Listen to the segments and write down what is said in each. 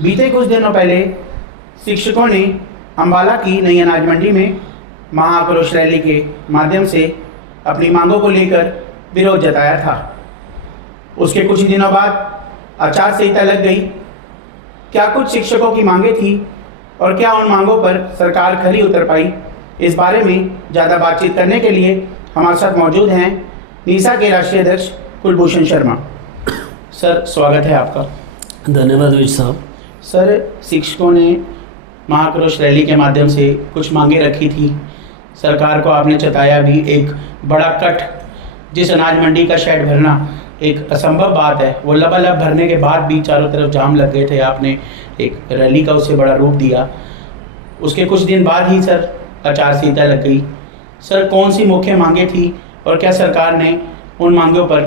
बीते कुछ दिनों पहले शिक्षकों ने अम्बाला की नई अनाज मंडी में महाआक्रोश रैली के माध्यम से अपनी मांगों को लेकर विरोध जताया था। उसके कुछ ही दिनों बाद आचार संहिता लग गई। क्या कुछ शिक्षकों की मांगें थी और क्या उन मांगों पर सरकार खरी उतर पाई? इस बारे में ज़्यादा बातचीत करने के लिए हमारे साथ मौजूद हैं नीसा के राष्ट्रीय अध्यक्ष कुलभूषण शर्मा। सर, स्वागत है आपका। धन्यवाद विज साहब। सर, शिक्षकों ने महाआक्रोश रैली के माध्यम से कुछ मांगें रखी थी। सरकार को आपने जताया भी एक बड़ा कट, जिस अनाज मंडी का शेड भरना एक असंभव बात है, वो लबालब भरने के बाद भी चारों तरफ जाम लग गए थे। आपने एक रैली का उसे बड़ा रूप दिया। उसके कुछ दिन बाद ही सर आचार संहिता लग गई। सर, कौन सी मुख्य मांगें थी और क्या सरकार ने उन मांगों पर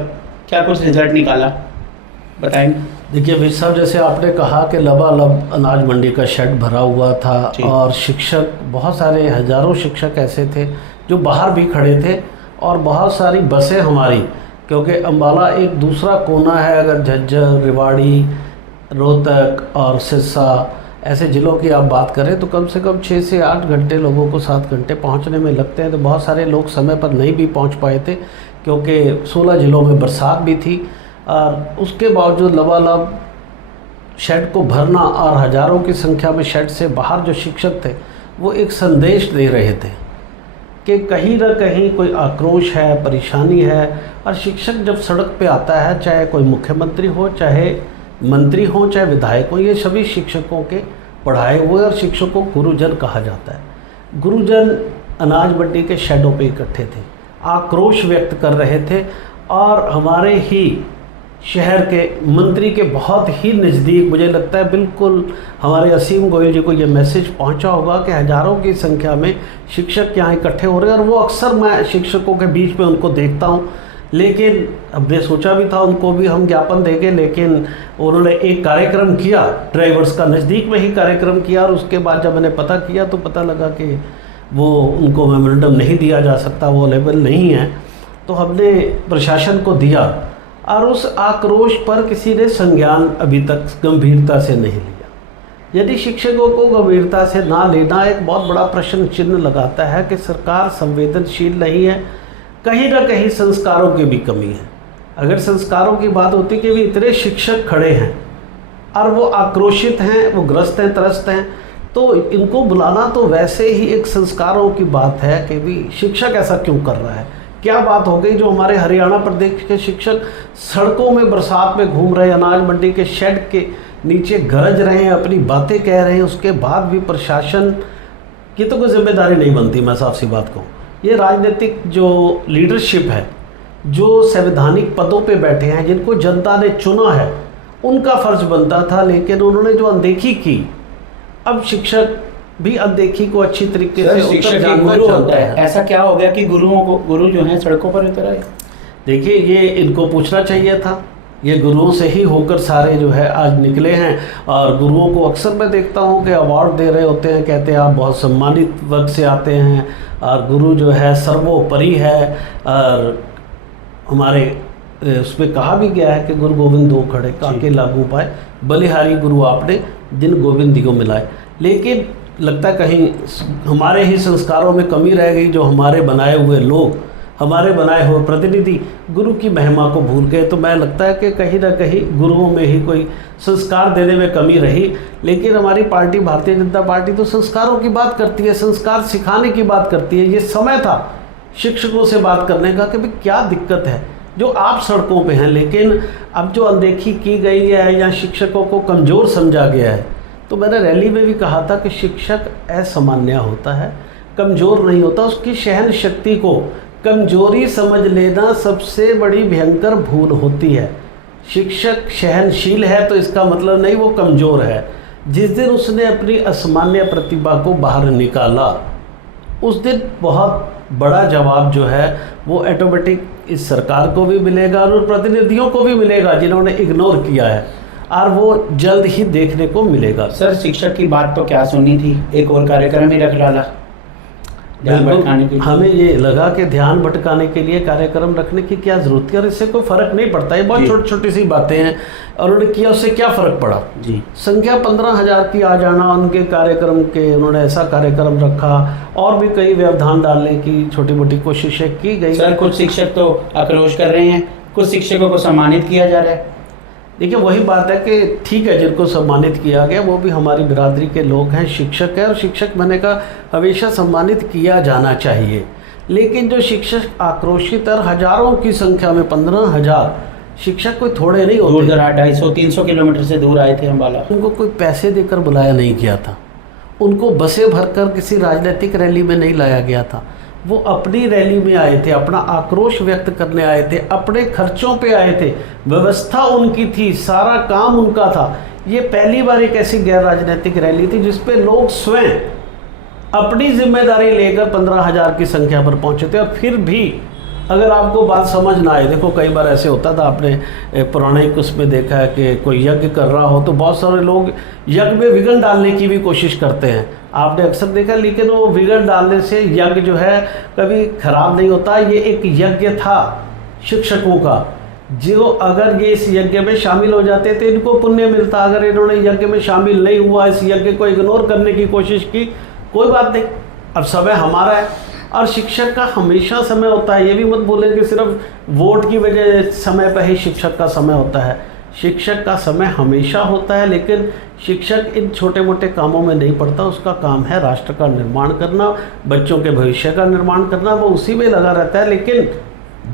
क्या कुछ रिजल्ट निकाला, बताएंगे? देखिए विज साहब, जैसे आपने कहा कि लबालब अनाज मंडी का शेड भरा हुआ था और शिक्षक, बहुत सारे हजारों शिक्षक ऐसे थे जो बाहर भी खड़े थे और बहुत सारी बसें हमारी, क्योंकि अम्बाला एक दूसरा कोना है, अगर झज्जर, रेवाड़ी, रोहतक और सिरसा ऐसे ज़िलों की आप बात करें तो कम से कम 6 से 8 घंटे लोगों को 7 घंटे पहुंचने में लगते हैं। तो बहुत सारे लोग समय पर नहीं भी पहुंच पाए थे क्योंकि 16 ज़िलों में बरसात भी थी। और उसके बावजूद लबालब शेड को भरना और हज़ारों की संख्या में शेड से बाहर जो शिक्षक थे वो एक संदेश दे रहे थे कि कहीं ना कहीं कोई आक्रोश है, परेशानी है। और शिक्षक जब सड़क पे आता है, चाहे कोई मुख्यमंत्री हो, चाहे मंत्री हो, चाहे विधायक हो, ये सभी शिक्षकों के पढ़ाए हुए, और शिक्षकों को गुरुजन कहा जाता है। गुरुजन अनाज मंडी के शेडों पे इकट्ठे थे, आक्रोश व्यक्त कर रहे थे। और हमारे ही शहर के मंत्री के बहुत ही नज़दीक, मुझे लगता है बिल्कुल हमारे असीम गोयल जी को ये मैसेज पहुंचा होगा कि हज़ारों की संख्या में शिक्षक यहाँ इकट्ठे हो रहे हैं। और वो अक्सर मैं शिक्षकों के बीच में उनको देखता हूँ, लेकिन हमने सोचा भी था उनको भी हम ज्ञापन देंगे, लेकिन उन्होंने एक कार्यक्रम किया ड्राइवर्स का, नज़दीक में ही कार्यक्रम किया। और उसके बाद जब मैंने पता किया तो पता लगा कि वो उनको मेमोरेंडम नहीं दिया जा सकता, वो अवेलेबल नहीं है। तो हमने प्रशासन को दिया और उस आक्रोश पर किसी ने संज्ञान अभी तक गंभीरता से नहीं लिया। यदि शिक्षकों को गंभीरता से ना लेना एक बहुत बड़ा प्रश्न चिन्ह लगाता है कि सरकार संवेदनशील नहीं है, कहीं ना कहीं संस्कारों की भी कमी है। अगर संस्कारों की बात होती कि भी इतने शिक्षक खड़े हैं और वो आक्रोशित हैं, वो ग्रस्त हैं, त्रस्त हैं, तो इनको बुलाना तो वैसे ही एक संस्कारों की बात है कि भी शिक्षक ऐसा क्यों कर रहा है। क्या बात हो गई जो हमारे हरियाणा प्रदेश के शिक्षक सड़कों में बरसात में घूम रहे हैं, अनाज मंडी के शेड के नीचे गरज रहे हैं, अपनी बातें कह रहे हैं, उसके बाद भी प्रशासन की तो कोई जिम्मेदारी नहीं बनती। मैं साफ सी बात कहूँ, ये राजनीतिक जो लीडरशिप है, जो संवैधानिक पदों पे बैठे हैं, जिनको जनता ने चुना है, उनका फ़र्ज बनता था, लेकिन उन्होंने जो अनदेखी की, अब शिक्षक भी अनदेखी को अच्छी तरीके से शिक्षक गुरु होता है। ऐसा क्या हो गया कि गुरु जो हैं सड़कों पर उतर आए? देखिए, ये इनको पूछना चाहिए था। ये गुरुओं से ही होकर सारे जो है आज निकले हैं। और गुरुओं को अक्सर मैं देखता हूँ कि अवार्ड दे रहे होते हैं, कहते हैं आप बहुत सम्मानित वर्ग से आते हैं और गुरु जो है सर्वोपरि है। और हमारे उसमें कहा भी गया है कि गुरु गोविंद दो खड़े काके लागू पाए, बलिहारी गुरु आपने जिन गोविंद दियो मिलाए। लेकिन लगता है कहीं हमारे ही संस्कारों में कमी रह गई, जो हमारे बनाए हुए लोग, हमारे बनाए हुए प्रतिनिधि गुरु की महिमा को भूल गए। तो मैं लगता है कि कहीं ना कहीं गुरुओं में ही कोई संस्कार देने में कमी रही। लेकिन हमारी पार्टी भारतीय जनता पार्टी तो संस्कारों की बात करती है, संस्कार सिखाने की बात करती है। ये समय था शिक्षकों से बात करने का कि भाई क्या दिक्कत है जो आप सड़कों पे हैं। लेकिन अब जो अनदेखी की गई है या शिक्षकों को कमज़ोर समझा गया है, तो मैंने रैली में भी कहा था कि शिक्षक असामान्य होता है, कमज़ोर नहीं होता। उसकी सहन शक्ति को कमजोरी समझ लेना सबसे बड़ी भयंकर भूल होती है। शिक्षक सहनशील है तो इसका मतलब नहीं वो कमज़ोर है। जिस दिन उसने अपनी असामान्य प्रतिभा को बाहर निकाला, उस दिन बहुत बड़ा जवाब जो है वो ऑटोमेटिक इस सरकार को भी मिलेगा और प्रतिनिधियों को भी मिलेगा जिन्होंने इग्नोर किया है, और वो जल्द ही देखने को मिलेगा। सर, शिक्षक की बात तो क्या सुननी थी, एक और कार्यक्रम ही रख डाला। ध्यान भटकाने के लिए। हमें ये लगा कि ध्यान भटकाने के लिए कार्यक्रम रखने की क्या जरूरत है, और इससे कोई फर्क नहीं पड़ता। ये बहुत छोटी छोटी सी बातें हैं, और उन्होंने किया, उससे क्या फर्क पड़ा जी। संख्या 15,000 की आ जाना उनके कार्यक्रम के, उन्होंने ऐसा कार्यक्रम रखा, और भी कई व्यवधान डालने की छोटी मोटी कोशिशें की गई। सर कुछ शिक्षक तो आक्रोश कर रहे हैं, कुछ शिक्षकों को सम्मानित किया जा रहा है। देखिए वही बात है कि ठीक है, जिनको सम्मानित किया गया वो भी हमारी बिरादरी के लोग हैं, शिक्षक है, और शिक्षक बनने का हमेशा सम्मानित किया जाना चाहिए। लेकिन जो शिक्षक आक्रोशित और हजारों की संख्या में 15,000 शिक्षक कोई थोड़े नहीं होते, दूर दराज 250-300 किलोमीटर से दूर आए थे अम्बाला। उनको कोई पैसे देकर बुलाया नहीं गया था, उनको बसें भरकर किसी राजनीतिक रैली में नहीं लाया गया था। वो अपनी रैली में आए थे, अपना आक्रोश व्यक्त करने आए थे, अपने खर्चों पे आए थे, व्यवस्था उनकी थी, सारा काम उनका था। ये पहली बार एक ऐसी गैर राजनीतिक रैली थी जिसपे लोग स्वयं अपनी जिम्मेदारी लेकर 15,000 की संख्या पर पहुंचे थे। और फिर भी अगर आपको बात समझ ना आए, देखो कई बार ऐसे होता था, आपने पुराने उसमें देखा है कि कोई यज्ञ कर रहा हो तो बहुत सारे लोग यज्ञ में विघ्न डालने की भी कोशिश करते हैं, आपने अक्सर देखा। लेकिन वो विघ्न डालने से यज्ञ जो है कभी खराब नहीं होता। ये एक यज्ञ था शिक्षकों का, जो अगर ये इस यज्ञ में शामिल हो जाते तो इनको पुण्य मिलता। अगर इन्होंने यज्ञ में शामिल नहीं हुआ, इस यज्ञ को इग्नोर करने की कोशिश की, कोई बात नहीं, अब समय हमारा है। और शिक्षक का हमेशा समय होता है, ये भी मत बोलें कि सिर्फ वोट की वजह समय पर ही शिक्षक का समय होता है। शिक्षक का समय हमेशा होता है, लेकिन शिक्षक इन छोटे मोटे कामों में नहीं पड़ता। उसका काम है राष्ट्र का निर्माण करना, बच्चों के भविष्य का निर्माण करना, वो उसी में लगा रहता है। लेकिन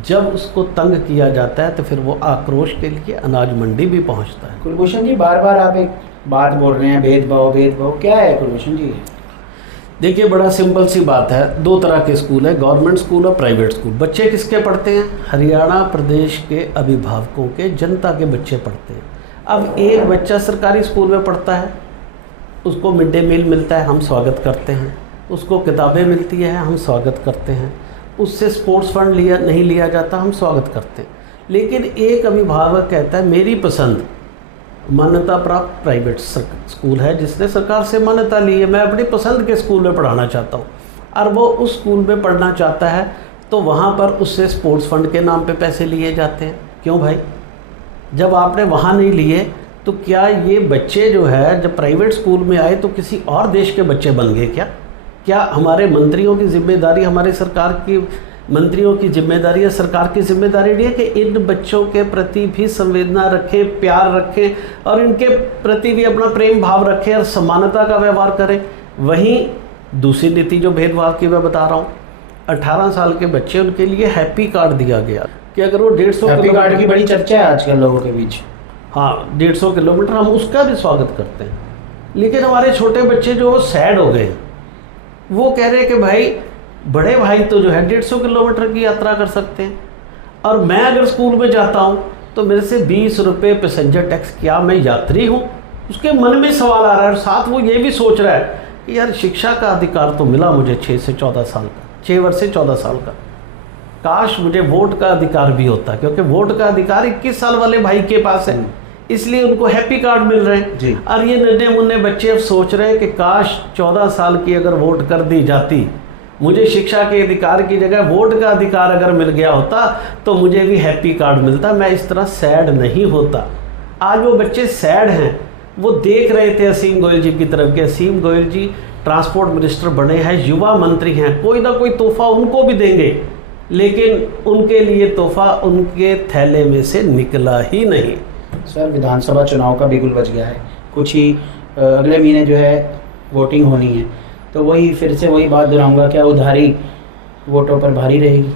जब उसको तंग किया जाता है तो फिर वो आक्रोश के लिए अनाज मंडी भी पहुंचता है। कुलभूषण जी बार बार आप एक बात बोल रहे हैं, भेदभाव भेदभाव, क्या है कुलभूषण जी? देखिए बड़ा सिंपल सी बात है, दो तरह के स्कूल है, गवर्नमेंट स्कूल और प्राइवेट स्कूल। बच्चे किसके पढ़ते हैं? हरियाणा प्रदेश के अभिभावकों के, जनता के बच्चे पढ़ते हैं। अब एक बच्चा सरकारी स्कूल में पढ़ता है, उसको मिड डे मील मिलता है, हम स्वागत करते हैं। उसको किताबें मिलती है, हम स्वागत करते हैं। उससे स्पोर्ट्स फंड नहीं लिया जाता, हम स्वागत करते हैं। लेकिन एक अभिभावक कहता है मेरी पसंद मान्यता प्राप्त प्राइवेट स्कूल है, जिसने सरकार से मान्यता ली है, मैं अपनी पसंद के स्कूल में पढ़ाना चाहता हूँ, और वो उस स्कूल में पढ़ना चाहता है, तो वहाँ पर उससे स्पोर्ट्स फंड के नाम पे पैसे लिए जाते हैं। क्यों भाई? जब आपने वहाँ नहीं लिए तो क्या ये बच्चे जो है जब प्राइवेट स्कूल में आए तो किसी और देश के बच्चे बन गए क्या? क्या हमारे मंत्रियों की जिम्मेदारी, हमारे सरकार की मंत्रियों की जिम्मेदारी है, सरकार की जिम्मेदारी नहीं है कि इन बच्चों के प्रति भी संवेदना रखें, प्यार रखें, और इनके प्रति भी अपना प्रेम भाव रखें और समानता का व्यवहार करें? वहीं दूसरी नीति जो भेदभाव की मैं बता रहा हूँ, 18 साल के बच्चे, उनके लिए हैप्पी कार्ड दिया गया कि अगर वो 150 हैप्पी कार्ड की बड़ी चर्चा है आजकल लोगों के बीच। हाँ, 150 किलोमीटर, हम उसका भी स्वागत करते हैं। लेकिन हमारे छोटे बच्चे जो सैड हो गए, वो कह रहे हैं कि भाई बड़े भाई तो जो है 150 किलोमीटर की यात्रा कर सकते हैं, और मैं अगर स्कूल में जाता हूँ तो मेरे से 20 रुपये पैसेंजर टैक्स, क्या मैं यात्री हूँ? उसके मन में सवाल आ रहा है। और साथ वो ये भी सोच रहा है कि यार शिक्षा का अधिकार तो मिला मुझे 6 से 14 साल का, 6 वर्ष से 14 साल का, काश मुझे वोट का अधिकार भी होता, क्योंकि वोट का अधिकार 21 साल वाले भाई के पास है, इसलिए उनको हैप्पी कार्ड मिल रहे हैं। और ये नन्हे मुन्ने बच्चे अब सोच रहे हैं कि काश 14 साल की अगर वोट कर दी जाती, मुझे शिक्षा के अधिकार की जगह वोट का अधिकार अगर मिल गया होता तो मुझे भी हैप्पी कार्ड मिलता, मैं इस तरह सैड नहीं होता। आज वो बच्चे सैड हैं, वो देख रहे थे असीम गोयल जी की तरफ के असीम गोयल जी ट्रांसपोर्ट मिनिस्टर बने हैं, युवा मंत्री हैं, कोई ना कोई तोहफा उनको भी देंगे, लेकिन उनके लिए तोहफा उनके थैले में से निकला ही नहीं। सर विधानसभा चुनाव का बिगुल बज गया है, कुछ ही अगले महीने जो है वोटिंग होनी है, तो वही फिर से वही बात दोहराऊंगा, क्या उधारी वोटों पर भारी रहेगी?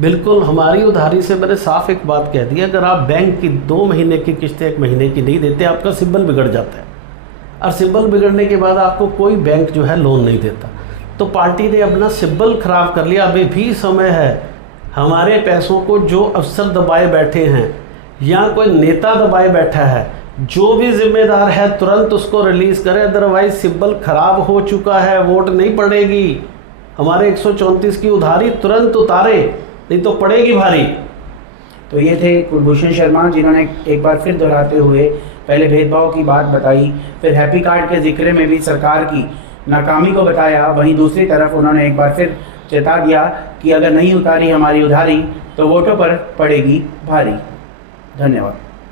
बिल्कुल, हमारी उधारी से मैंने साफ एक बात कह दी, अगर आप बैंक की 2 महीने की किस्तें 1 महीने की नहीं देते, आपका सिंबल बिगड़ जाता है, और सिंबल बिगड़ने के बाद आपको कोई बैंक जो है लोन नहीं देता। तो पार्टी ने अपना सिंबल खराब कर लिया। अभी भी समय है, हमारे पैसों को जो अफसर दबाए बैठे हैं या कोई नेता दबाए बैठा है, जो भी जिम्मेदार है तुरंत उसको रिलीज करें, अदरवाइज सिंबल खराब हो चुका है, वोट नहीं पड़ेगी। हमारे 134 की उधारी तुरंत उतारे, नहीं तो पड़ेगी भारी। तो ये थे कुलभूषण शर्मा, जिन्होंने एक बार फिर दोहराते हुए पहले भेदभाव की बात बताई, फिर हैप्पी कार्ड के जिक्र में भी सरकार की नाकामी को बताया, वहीं दूसरी तरफ उन्होंने एक बार फिर चेता दिया कि अगर नहीं उतारी हमारी उधारी तो वोटों पर पड़ेगी भारी। धन्यवाद।